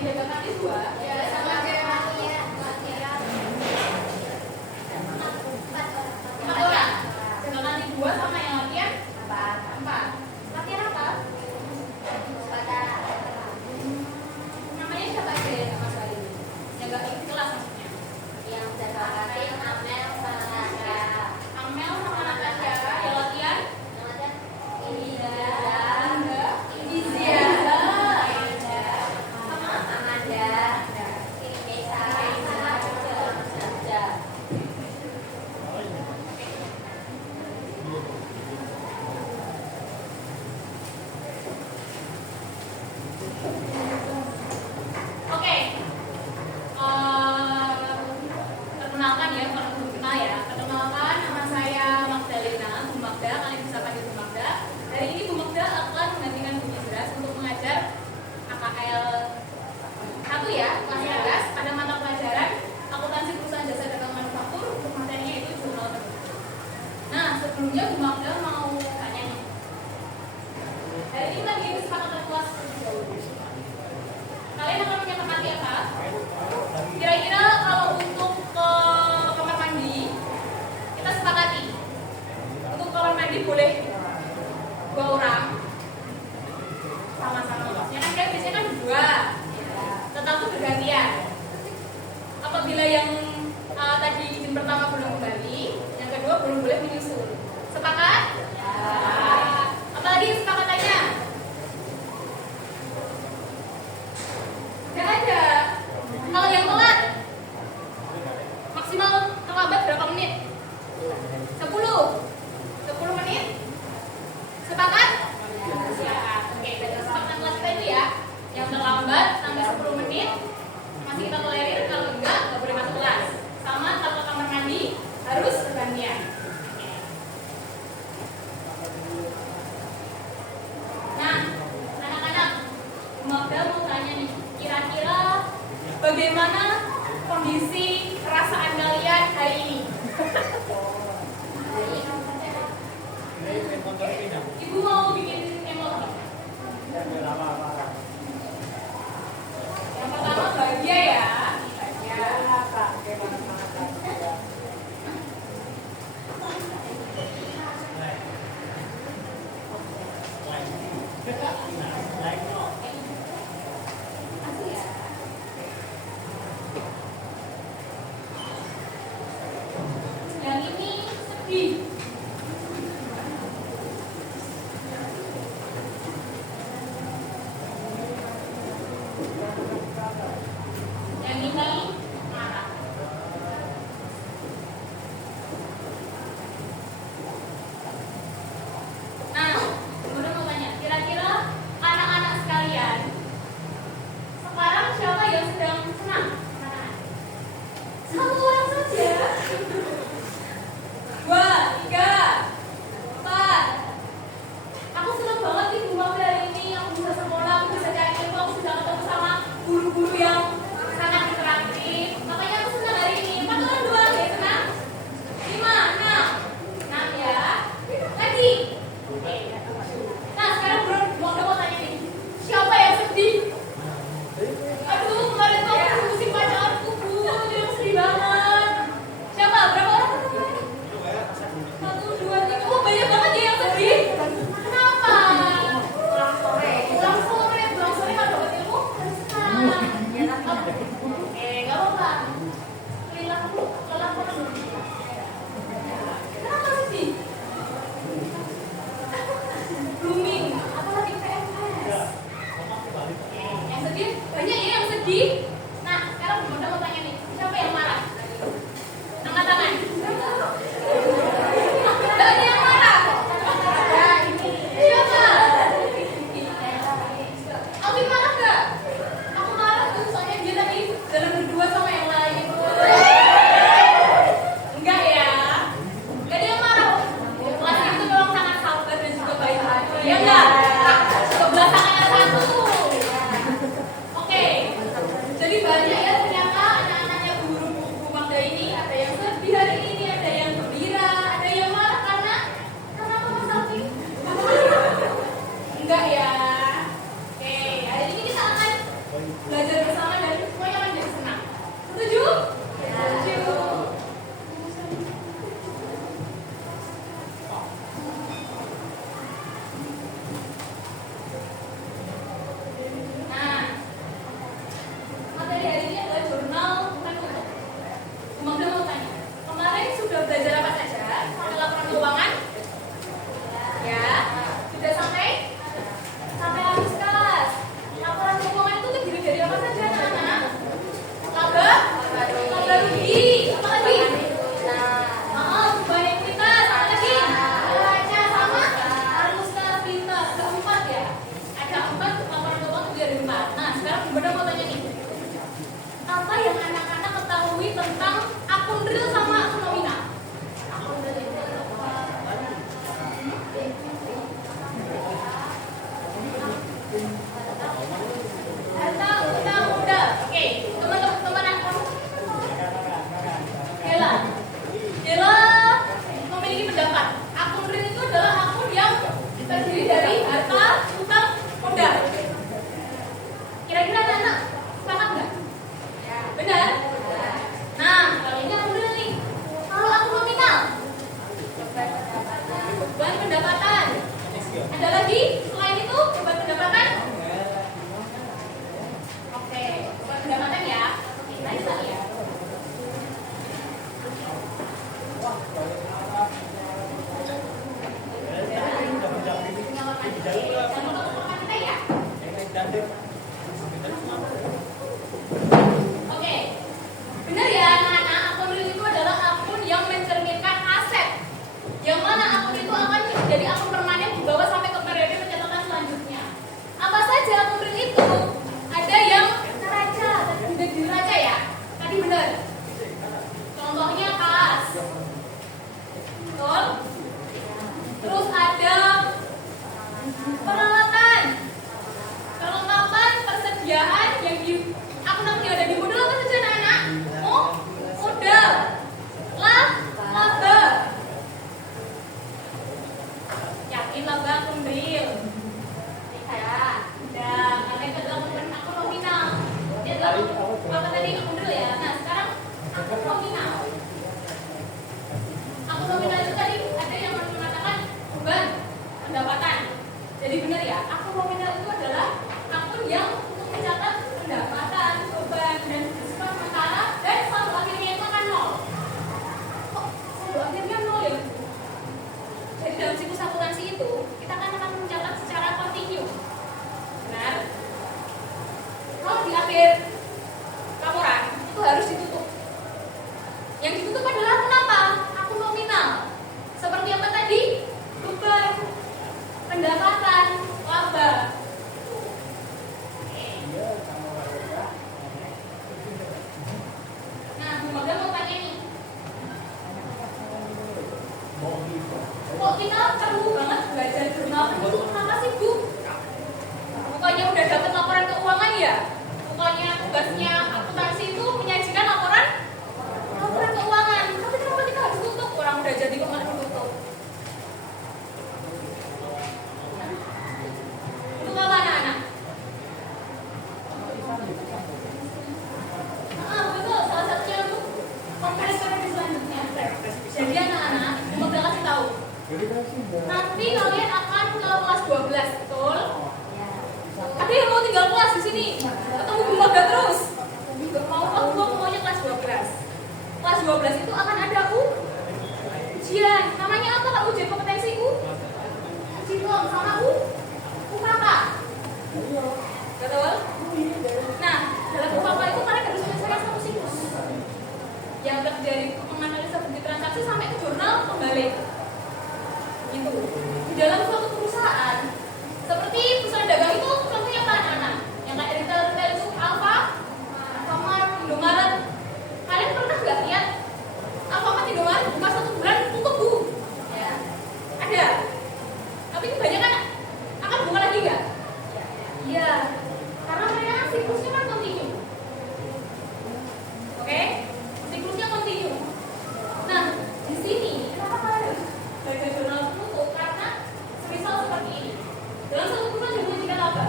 yang jaga kaki 2 ya sama kayak latihan 4 orang. Jaga kaki 2 sama yang latihan 4. Latihan apa? Namanya siapa aja ya Mas Wali? Jaga kaki kelas maksudnya. Yang jaga kaki Amel sama Natasha. Amel sama Natasha yang latihan Izia. Oke. Perkenalkan ya, kalau belum kenal ya. Perkenalkan, nama saya Magdalena, Bu Magda, kalian bisa panggil Bu Magda. Hari ini Bu Magda akan menggantikan Bu Misras untuk mengajar AKL 1 ya, kelas 11 pada mata pelajaran akuntansi perusahaan jasa dagang manufaktur, untuk materinya itu jurnal terbuka. Nah, sebelumnya Bu Magda mau tanya nih. Hari ini lagi kesepakatan kelas kalian akan menyepakati apa? Kira-kira kalau untuk ke kamar mandi kita sepakati untuk kamar mandi boleh 2 orang sama-sama kosnya kan biasanya kan 2 tetapi bergantian. Apabila yang tadi izin pertama belum kembali, yang kedua belum boleh menyusul. Sepakat? Apalagi kesepakatannya? Gak ada. Kalau yang telat maksimal terlambat berapa menit? 10 menit? Sepakat? Siap. Oke, berarti kesepakatan kelas kita itu ya. Yang terlambat sampai 10 menit masih kita tolerir, kalau enggak boleh masuk kelas. Sama kalau ke kamar mandi harus bergantian. Nah, anak-anak, Magda mau tanya nih, kira-kira bagaimana kondisi perasaan kalian hari ini? Ibu mau bikin emot. Yang pertama bahagia ya. Yang ini sedih. tentang akun real sama akun nominal. Harta benda. Oke, teman-teman aku. Dela memiliki pendapat. Akun real itu adalah akun yang terdiri dari harta, utang, modal. Kira-kira anak-anak sepakat nggak? Benar? Nah, kalau ini akun real nih. Kalau akun nominal, beban pendapatan. Ada lagi selain itu beban pendapatan? Oke, beban pendapatan ya. Kita bisa lihat. Oke, benar ya anak-anak, akun real itu adalah akun yang mencerminkan aset, yang mana akun itu akan menjadi akun permanen dibawa sampai ke periode pencatatan selanjutnya. Apa saja akun real itu? Ada yang neraca, tidak neraca ya, tadi benar. Contohnya kas, betul. Terus ada peralatan, perlengkapan, persediaan yang di akun-akun yang ada di modal apa saja anak-anak? Oh, modal, laba. Yakin laba akun real? Tidak. Karena itu adalah akun nominal. Ini adalah apa tadi akun real ya. Nah sekarang akun nominal. Akun nominal itu tadi ada yang mengatakan beban pendapatan. Jadi benar ya, akun nominal itu adalah akun yang mencatat pendapatan, beban, dan bersifat sementara dan saldo akhirnya itu akan nol. Oh, saldo akhirnya nol ya? Jadi dalam siklus akuntansi itu kita akan mencatat secara kontinu. Benar? Kalau di akhir laporan itu harus ditutup. Yang ditutup adalah akun apa? Akun nominal. Seperti apa tadi? Beban, pendapatan, laba. Nah, Bu Maga mau tanya nih. Kok kita perlu banget belajar jurnal itu apa sih Bu? Bukannya udah dapat laporan keuangan ya? Bukannya tugasnya akuntansi itu menyajikan laporan keuangan. Tapi kenapa kita harus tutup? Orang udah jadi kok malah ditutup. Itu apa anak-anak? Betul, salah satunya untuk kompresor di selanjutnya. Jadi anak-anak, mau kasih tahu. Nanti kalian akan ke kelas 12, betul? Ada yang mau tinggal kelas di sini? Ketemu Bu Maga terus? Nggak mau, aku maunya kelas 12. Kelas 12 itu akan ada ujian. Namanya apa Kak? Ujian kompetensi Cilom sama UKK. Betul? Nah, dalam UKK itu kalian harus menyelesaikan satu siklus yang dari menganalisa bukti transaksi sampai ke jurnal pembalik. Gitu. Di dalam suatu perusahaan, seperti perusahaan dagang itu contohnya apa anak-anak? Yang kayak retail itu Alfamart, Indomaret. Kalian pernah nggak lihat Alfamart, Indomaret buka 1 bulan tutup Bu? Ya. Ada. Tapi kebanyakan akan buka lagi nggak? Iya. Karena mereka kan siklusnya kan kontinu. Oke? Siklusnya kontinu. Nah, di sini kenapa kalian harus belajar jurnal tutup? Karena semisal seperti ini. Dalam 1 bulan dia menjadikan laba.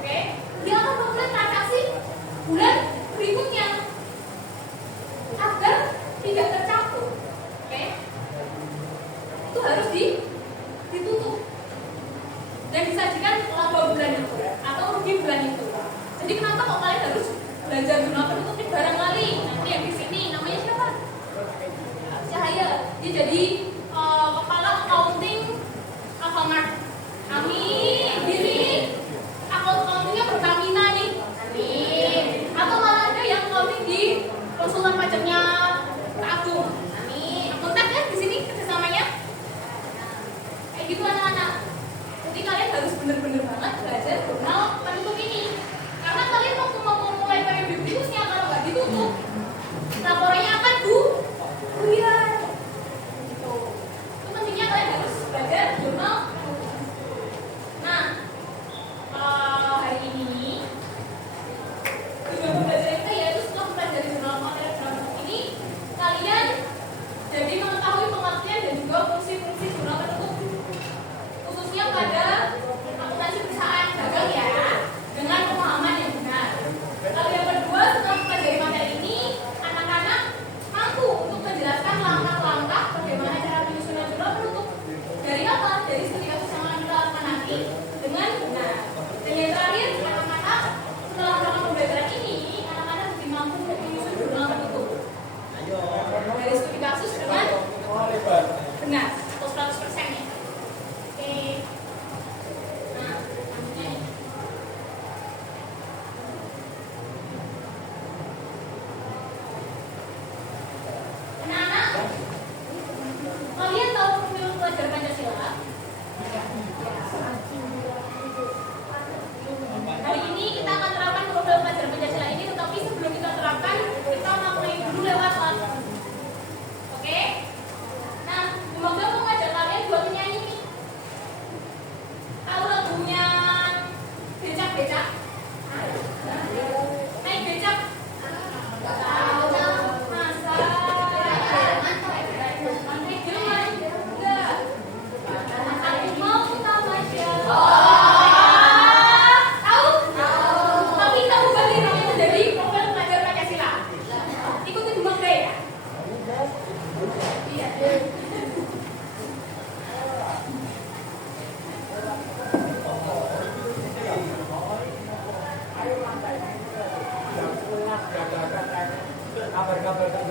Oke? Dia akan memulai transaksi bulan berikutnya agar tidak tercampur. Oke? Itu harus ditutup dan disajikan laba bulan itu atau rugi bulan itu. Jadi kenapa kok kalian harus belajar jurnal penutup di barangkali? Nanti yang di sini namanya siapa? Cahaya. Dia jadi kepala accounting Alfamart. Amin. Di sini accountingnya Pertamina nih. Amin. Atau malah ada yang accounting di konsultan pajaknya Kak Agung. Amin. Kontak kan di sini kerjasamanya? Kayak gitu anak-anak. Jadi kalian harus bener-bener banget belajar jurnal penutup ini. Karena kalian mau mulai periode berikutnya kalau nggak ditutup, laporannya akan Setelah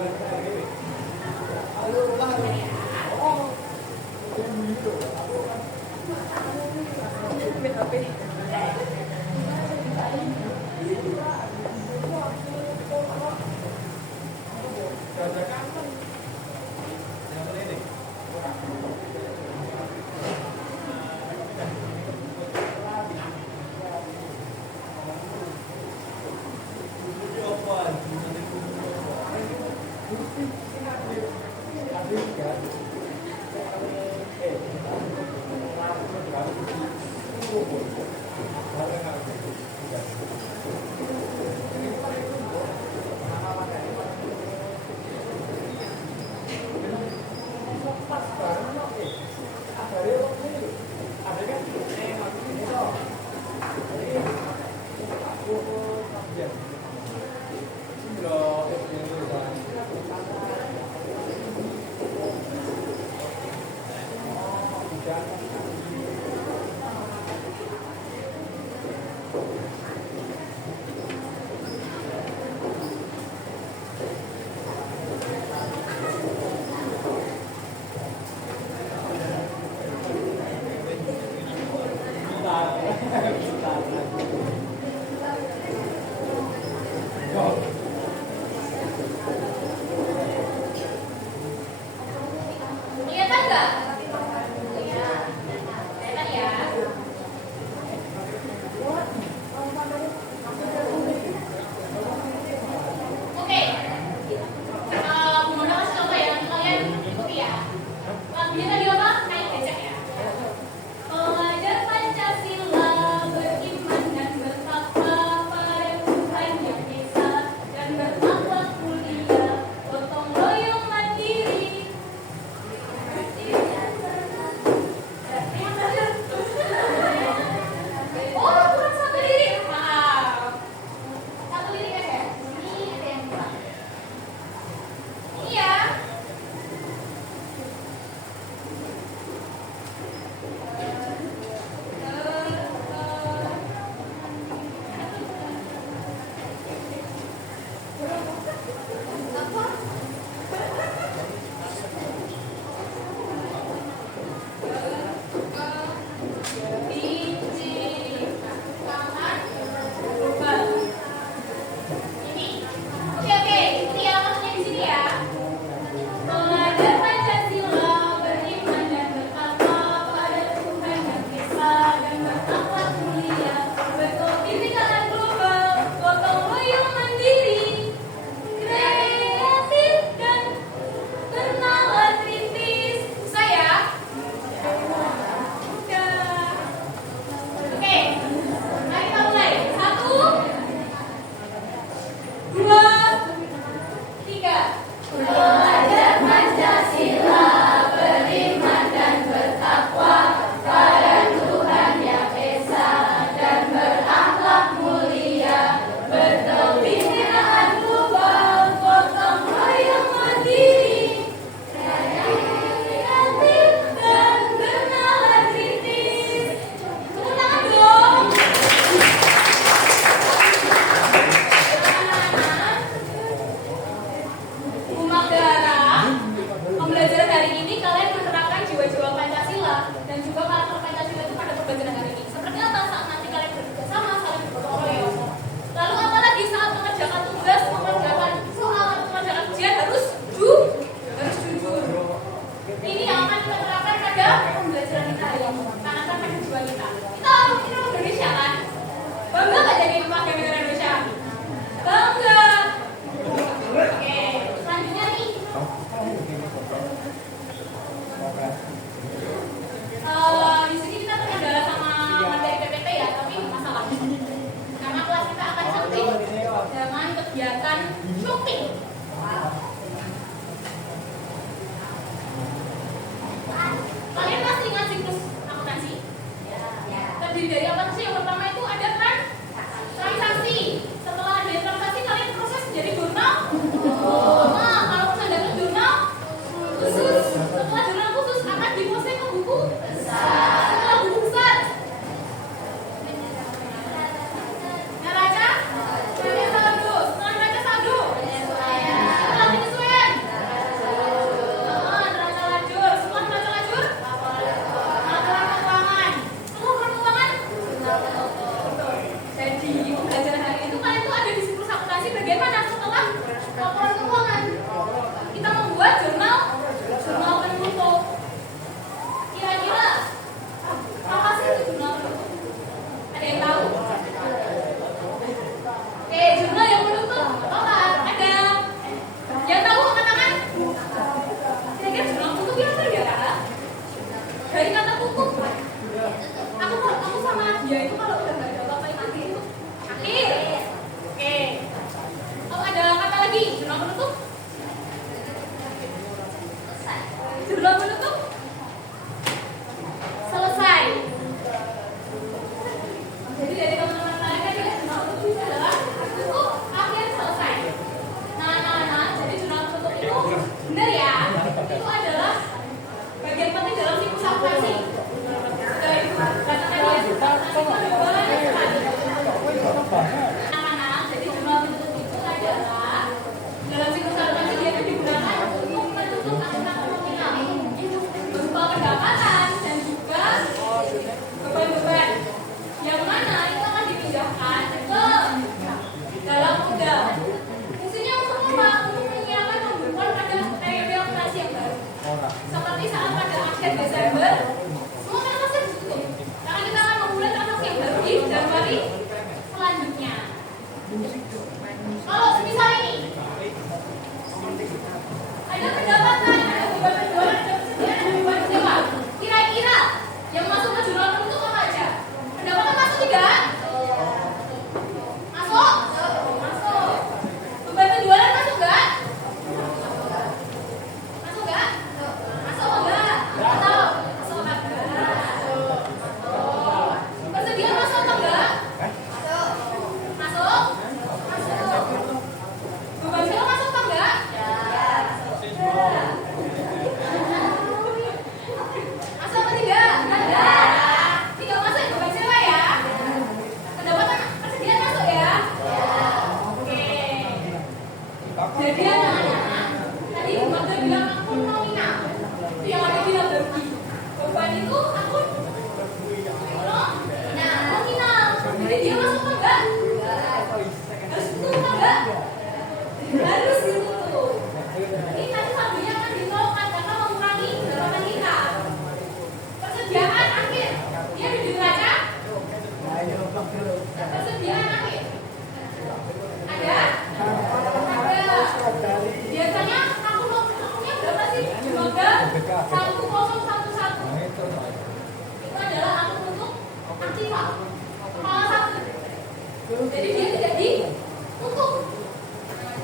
Jadi dia tidak ditutup.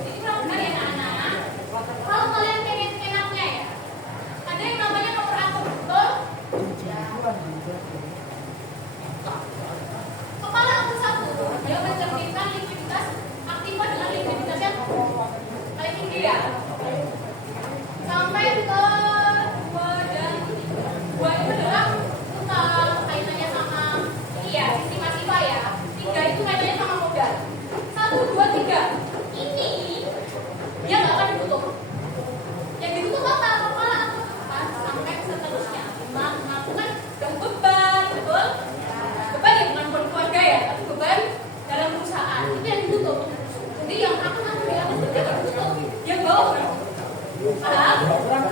Jadi kurang benar ya anak-anak. Kalau kalian pengen enaknya ya, ada yang namanya nomor atur, betul? Kepala atur 1, dia mencerminkan likuiditas aktiva dengan likuiditas yang paling tinggi ya. Sampai ke 2 dan 2 itu adalah utang, kaitannya sama ini ya, sisi pasiva ya. 3 itu kaitannya sama modal. 1, 2, 3 ini dia nggak akan ditutup. Yang ditutup apa? Kepala atur 4 sampai seterusnya. Melakukan beban, betul? Beban ya bukan buat keluarga ya, tapi beban dalam perusahaan itu yang ditutup. Jadi yang akan di atas itu yang ditutup, yang bawah padahal sekarang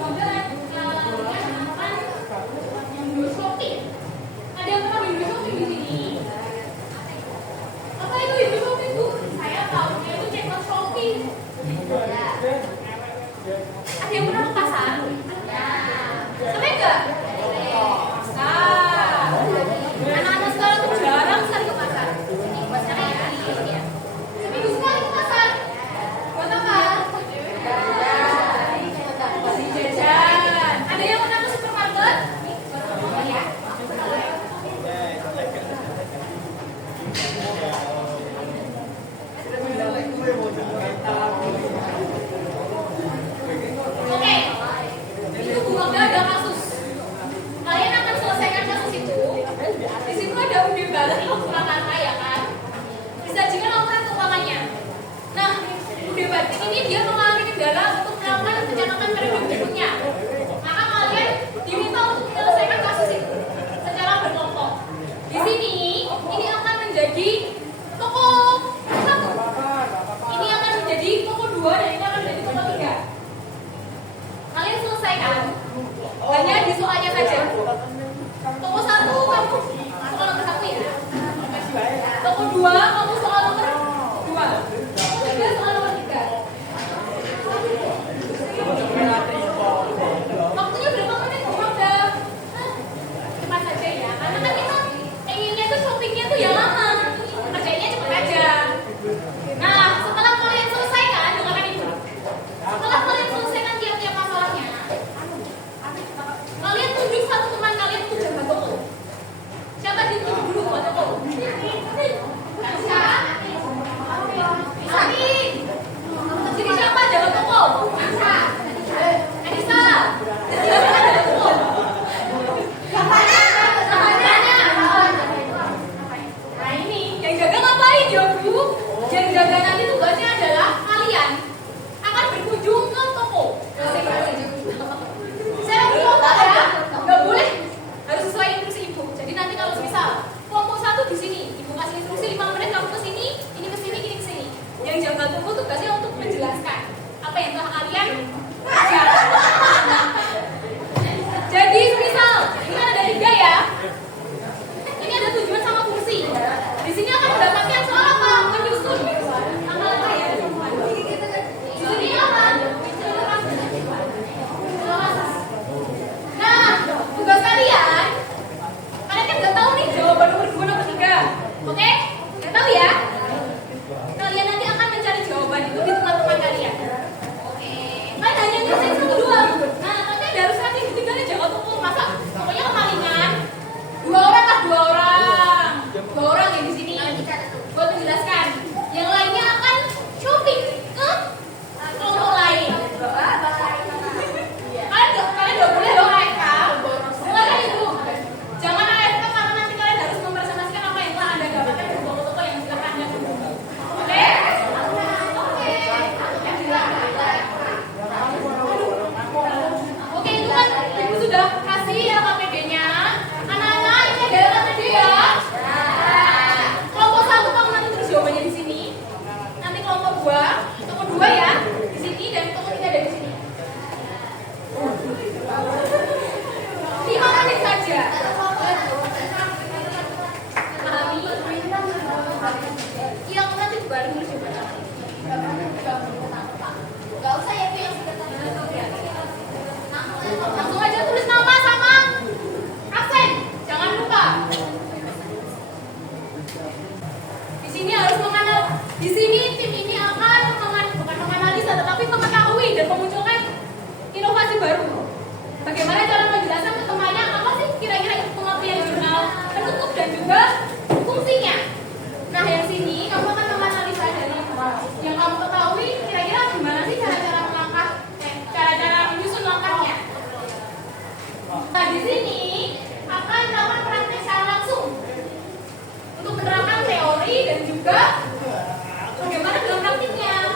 modal kalian akan yang window shopping. Ada yang pernah window shopping di sini? Apa itu window shopping bu? Saya tahunya itu check out shopping. Ada yang pernah ke pasar? Sampai enggak? Nah, anak-anak sekarang tuh jarang sekali ke pasar. Pasarnya ya, seminggu sekali ke pasar. Buat apa? Beli jajan. Ada yang pernah ke supermarket? Buat apa ya? Oke, itu bukan ada kasus. Kalian akan selesaikan kasus itu. Di situ ada undi balet ukuran kata ya kan? Disajikan laporan keuangannya. Nah, undi batik ini dia mengalami kendala untuk melakukan pencatatan periode berikutnya. Maka kalian diminta untuk menyelesaikan kasus itu secara berkelompok. Di sini, ini akan menjadi toko 1. Ini akan menjadi toko 2 dan ini akan menjadi toko 3. Kalian selesaikan hanya di soalnya saja. Toko 1 kamu soal nomor 1 ya. Toko 2 kamu soal nomor 2. Toko 3 soal nomor 3. Waktunya berapa menit? Udah. Cepat saja ya. Karena kan kita pengennya tuh shoppingnya tuh ya lama. Kerjanya cepat aja. Nah, setelah kalian selesaikan dengarkan ibu. Setelah kalian selesaikan tiap-tiap masalahnya, kalian tunjuk satu teman kalian untuk jaga toko. Siapa ditunjuk dulu buat toko? Bisa? Jadi siapa jaga toko? Bisa. Anissa. Siapa jaga toko? Nah ini yang jaga ngapain ya bu? Yang jaga nanti tugasnya adalah kalian akan berkunjung ke toko. Saya kelompok ya, nggak boleh, harus sesuai instruksi ibu. Jadi nanti kalau misal kelompok 1 di sini, ibu kasih instruksi 5 menit kamu ke sini, ini ke sini, ini ke sini. Yang jaga toko tugasnya untuk menjelaskan apa yang telah kalian kerjakan. Jadi misal ini kan ada 3 ya. Ini ada tujuan sama fungsi. Di sini akan mendapatkan soal apa? Menyusun tanggal apa ya? Di sini apa? Nah, tugas kalian kan nggak tahu nih jawaban nomor 2, nomor 3. Oke? Nggak tahu ya? Kalian nanti akan mencari jawaban itu di teman-teman kalian. Oke. Kan hanya nyelesain 1, 2. Nah, nanti ada harus nanti ketiganya jaga toko. Masa pokoknya kemalingan 2 orang lah, 2 orang. 2 orang yang di sini. Buat menjelaskan. Yang lainnya akan shopping ke kelompok lain. Kalian nggak boleh dong AFK. Dengarkan itu. Jangan AFK karena nanti kalian harus mempresentasikan apa yang telah Anda dapatkan di toko-toko yang silakan Anda juga fungsinya. Nah, yang sini kamu akan menganalisa dari yang kamu ketahui kira-kira gimana sih cara-cara menyusun langkahnya. Nah, di sini akan melakukan praktek secara langsung untuk menerapkan teori dan juga bagaimana dalam praktiknya.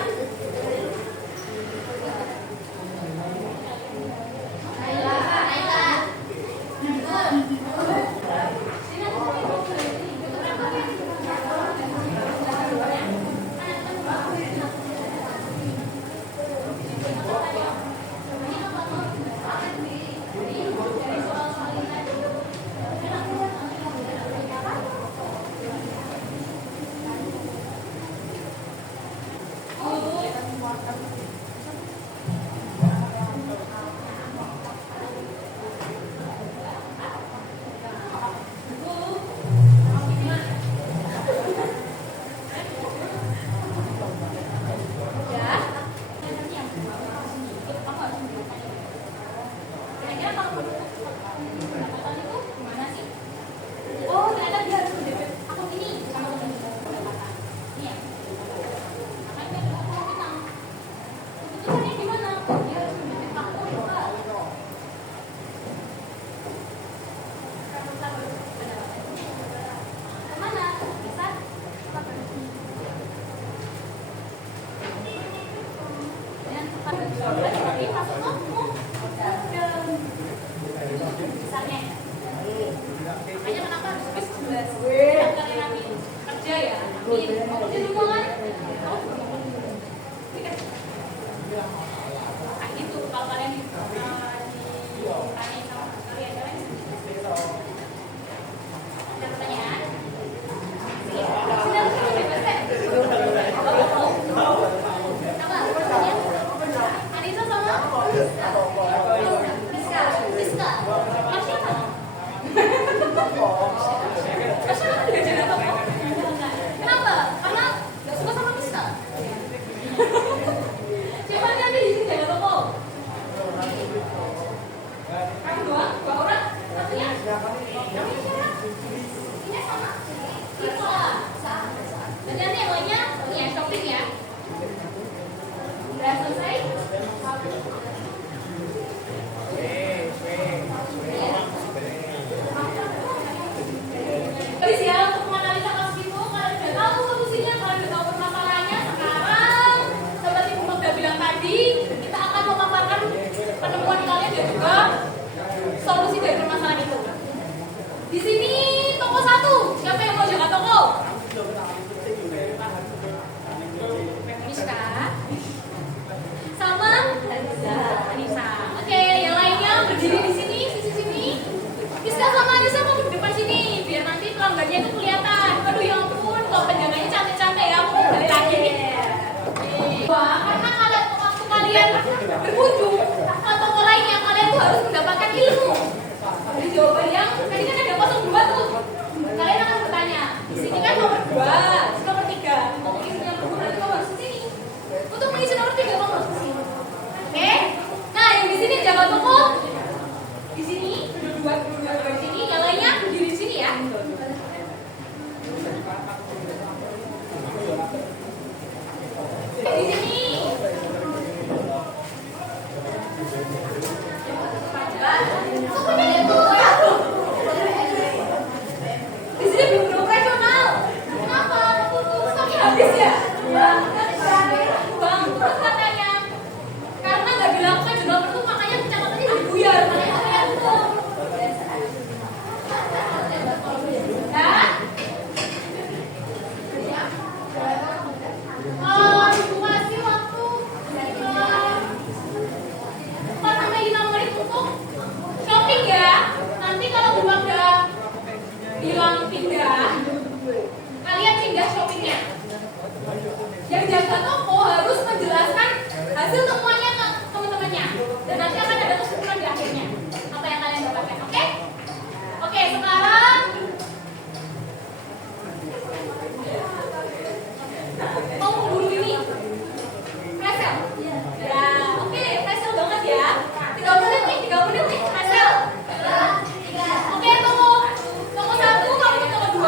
Berujung atau lainnya kalian tuh harus mendapatkan ilmu. Dari jawaban yang tadi kan ada 02 tuh. Kalian akan bertanya, di sini kan nomor 2, nomor 3. Mau mengisi nomor 2 berarti kamu harus ke sini. Untuk mengisi nomor 3 kamu harus ke sini. Oke? Nah, yang di sini jaga toko. Di sini dua di sini, yang lainnya berdiri di sini ya. Di sini. Di sini belum operasional. Kenapa? Stoknya habis ya? Bang, terus katanya karena nggak dilakukan developer tuh makanya pencatatannya jadi buyar. Makanya kalian tuh. Ibu kasih waktu 4-5 menit untuk shopping ya. Nanti kalau Buma udah bilang pindah, kalian pindah shoppingnya. Yang jaga toko harus menjelaskan hasil temuannya ke teman-temannya. Dan nanti akan ada kesimpulan di akhirnya apa yang kalian dapatkan. Oke? Oke, sekarang mau buru ini Presel. Ya, oke, Presel banget ya. 3 menit nih, Presel. Oke, toko 1 kamu ke toko 2.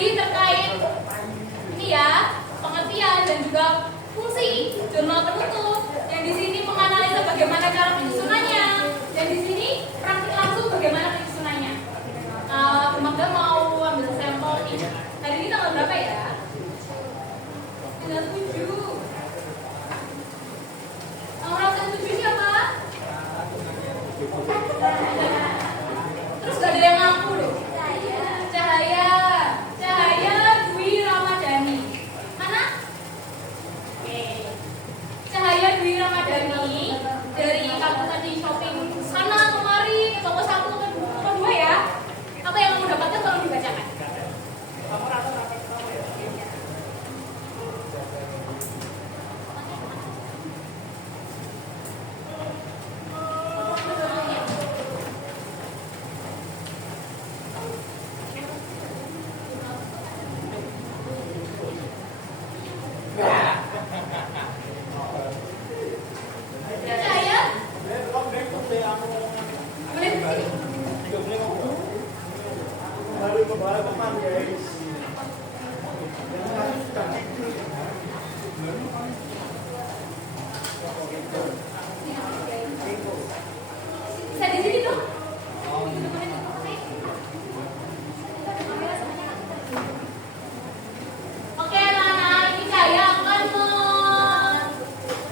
tadi terkait ini ya, pengertian dan juga fungsi jurnal penutup. Yang di sini menganalisa bagaimana cara penyusunannya, dan di sini praktik langsung bagaimana penyusunannya. Magda mau ambil sampel ini. Hari ini tanggal berapa ya? Tanggal 7. Nomor 7 siapa? Terus gak ada yang ngaku loh. Cahaya Dwi Ramadhani. Mana? Oke. Cahaya Dwi Ramadhani dari kamu tadi shopping sana kemari ke toko 1 ke 2 ya. Apa yang kamu dapatkan tolong dibacakan. Bisa di sini tuh. Oke, anak-anak, ini saya akan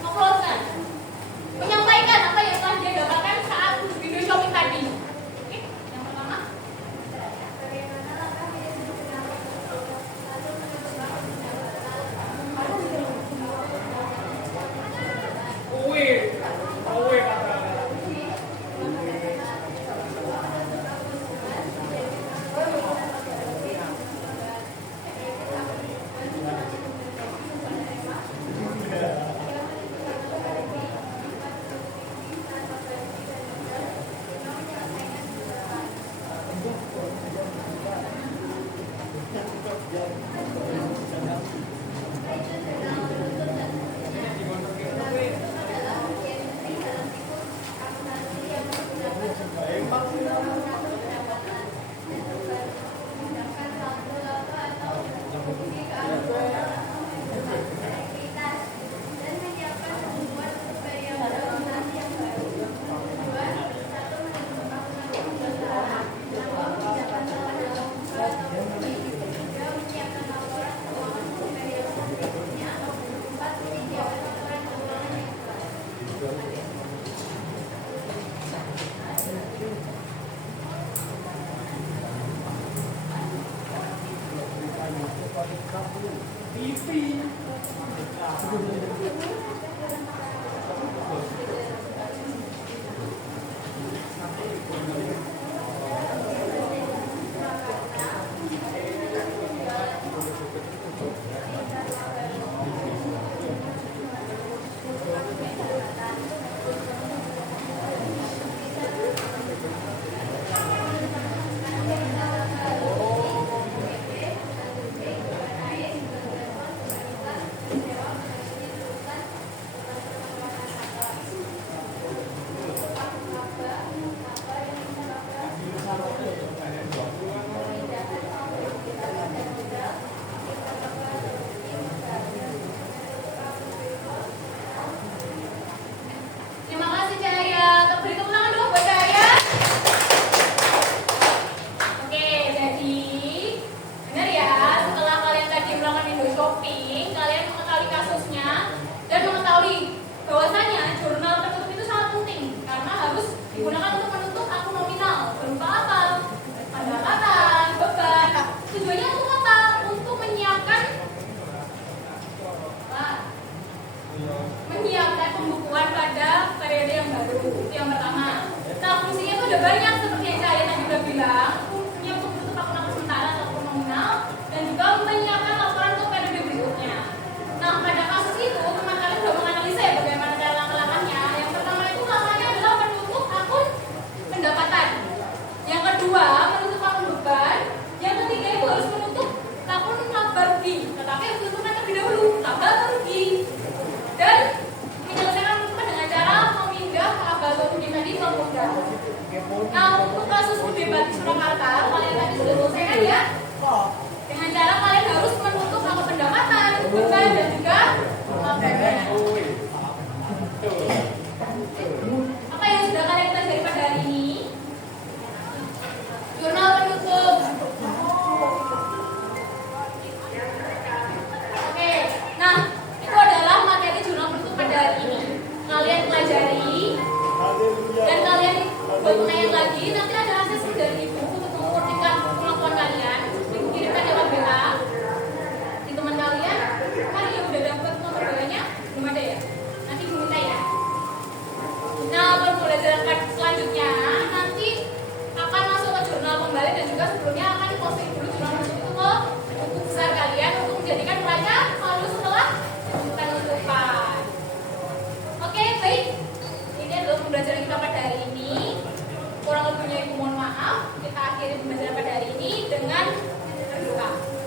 mengclose-kan, menyampaikan apa yang telah dia dapatkan saat video shopping tadi. Oke, yang pertama. waktunya Ibu mohon maaf. Kita akhiri pembelajaran pada hari ini dengan berdoa.